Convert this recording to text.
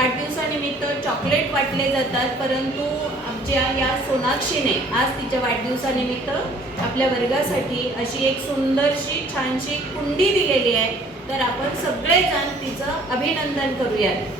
वाढदिवसानिमित्त चॉकलेट वाटले जातात, परंतु आमच्या या सोनाक्षीने आज तिच्या वाढदिवसानिमित्त आपल्या वर्गासाठी अशी एक सुंदरशी छानशी कुंडी दिलेली आहे. तर आपण सगळेजण तिचं अभिनंदन करूयात.